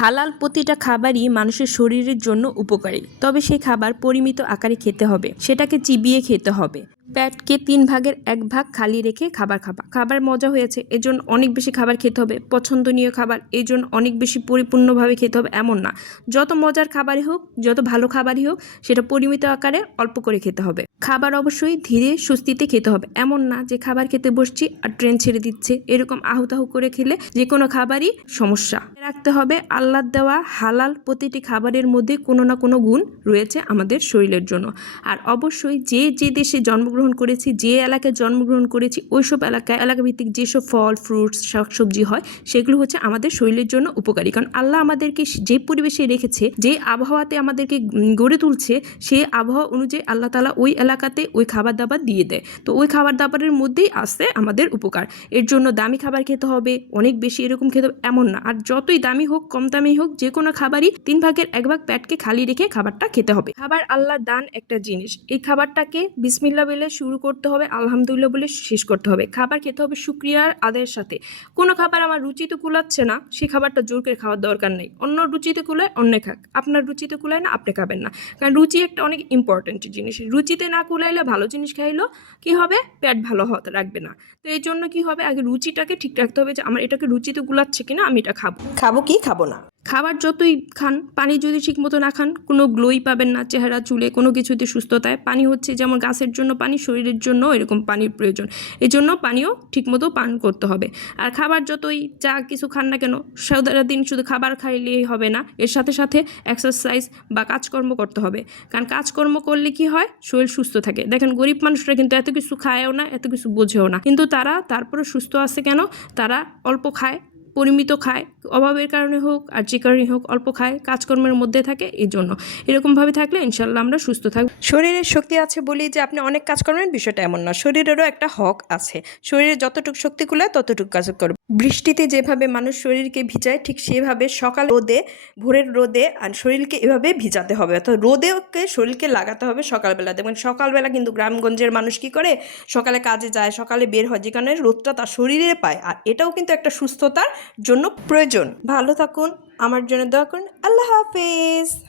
হালাল প্রতিটা খাবারই মানুষের শরীরের জন্য উপকারী। তবে সেই খাবার পরিমিত আকারে খেতে হবে, সেটাকে চিবিয়ে খেতে হবে। প্যাটকে তিন ভাগের এক ভাগ খালি রেখে খাবার খাবা। খাবার মজা হয়েছে, এজন্য অনেক বেশি খাবার খেতে হবে। পছন্দনীয় খাবার এই জন্য অনেক বেশি পরিপূর্ণভাবে খেতে হবে, এমন না। যত মজার খাবারই হোক, যত ভালো খাবারই হোক, সেটা পরিমিত আকারে অল্প করে খেতে হবে। খাবার অবশ্যই ধীরে সুস্থিতে খেতে হবে, এমন না যে খাবার খেতে বসছি আর ট্রেন ছেড়ে দিচ্ছে। এরকম আহুতাহু করে খেলে যে কোনো খাবারই সমস্যা। রাখতে হবে। আল্লাহ দেওয়া হালাল প্রতিটি খাবারের মধ্যে কোনো না কোনো গুণ রয়েছে আমাদের শরীরের জন্য। আর অবশ্যই যে যে দেশে জন্মগ্রহণ করেছি, যে এলাকায় জন্মগ্রহণ করেছি, ওইসব এলাকায় এলাকা ভিত্তিক যেসব ফল, ফ্রুটস, শাকসবজি হয়, সেগুলো হচ্ছে আমাদের শরীরের জন্য উপকারী। কারণ আল্লাহ আমাদেরকে যে পরিবেশে রেখেছে, যে আবহাওয়াতে আমাদেরকে গড়ে তুলছে সেই আবহাওয়া অনুযায়ী আল্লাহ তালা ওই এলাকাতে ওই খাবার দাবার দিয়ে দেয়। তো ওই খাবার দাবারের মধ্যেই আসে আমাদের উপকার। এর জন্য দামি খাবার খেতে হবে, অনেক বেশি এরকম খেতে হবে, এমন না। আর যতই দামি হোক, কম দামি হোক, যে কোনো খাবারই তিন ভাগের এক ভাগ পেটকে খালি রেখে খাবারটা খেতে হবে। খাবার আল্লাহর দান একটা জিনিস। এই খাবারটাকে বিসমিল্লা বলে শুরু করতে হবে, আলহামদুলিল্লাহ বলে শেষ করতে হবে। খাবার খেতে হবে শুক্রিয়ার আদের সাথে। কোনো খাবার আমার রুচিতে কুলাচ্ছে না সেই খাবারটা জোর করে খাওয়ার দরকার নেই। অন্য রুচিতে কুলায়, অন্য খাক। আপনার রুচিতে কুলায় না, আপনি খাবেন না। কারণ রুচি একটা অনেক ইম্পর্ট্যান্ট জিনিস। রুচিতে না কুলাইলে ভালো জিনিস খাইলো, কি হবে? পেট ভালো হতে রাখবে না। তো এই জন্য কি হবে? আগে রুচিটাকে ঠিক রাখতে হবে যে, আমার এটাকে রুচিতে গুলাচ্ছে কিনা, আমি এটা খাব। খাব কি খাব না। খাবার যতই খান, পানি যদি ঠিকমতো না খান, কোনো গ্লোই পাবেন না, চেহারা, চুলে, কোনো কিছুতে সুস্থতায়। পানি হচ্ছে যেমন গাছের জন্য পানি, শরীরের জন্য এরকম পানির প্রয়োজন। এই জন্য পানিও ঠিকমতো পান করতে হবে। আর খাবার যতই যা কিছু খান না কেন সারা দিন শুধু খাবার খাইলেই হবে না। এর সাথে সাথে এক্সারসাইজ বা কাজকর্ম করতে হবে। কারণ কাজকর্ম করলে কি হয়? শরীর সুস্থ থাকে। দেখেন, গরিব মানুষরা কিন্তু এত কিছু খায়ও না, এত কিছু বোঝেও না। কিন্তু তারা তারপরে সুস্থ আছে কেন? তারা অল্প খায় পরিমিত খায়, অভাবের কারণে হোক, আর যে কারণে হোক অল্প খায়, কাজকর্মের মধ্যে থাকে এই জন্য। এরকমভাবে থাকলে ইনশাল্লাহ আমরা সুস্থ থাকব। শরীরের শক্তি আছে বলি যে আপনি অনেক কাজ করবেন বিষয়টা এমন না, শরীরেরও একটা হক আছে। শরীরে যতটুকু শক্তি কুলায় ততটুকু কাজ করবে। বৃষ্টিতে যেভাবে মানুষ শরীরকে ভিজায়, ঠিক সেভাবে সকাল রোদে, ভোরের রোদে, আর শরীরকে এভাবে ভিজাতে হবে। অর্থাৎ রোদেকে শরীরকে লাগাতে হবে সকালবেলা। দেখবেন সকালবেলা কিন্তু গ্রামগঞ্জের মানুষ কি করে? সকালে কাজে যায়, সকালে বের হয়, যে কারণে রোদটা তার শরীরে পায়। আর এটাও কিন্তু একটা সুস্থতার জন্য প্রয়োজন। ভালো থাকুন আমার জন্য দোয়া করুন। আল্লাহ হাফেজ।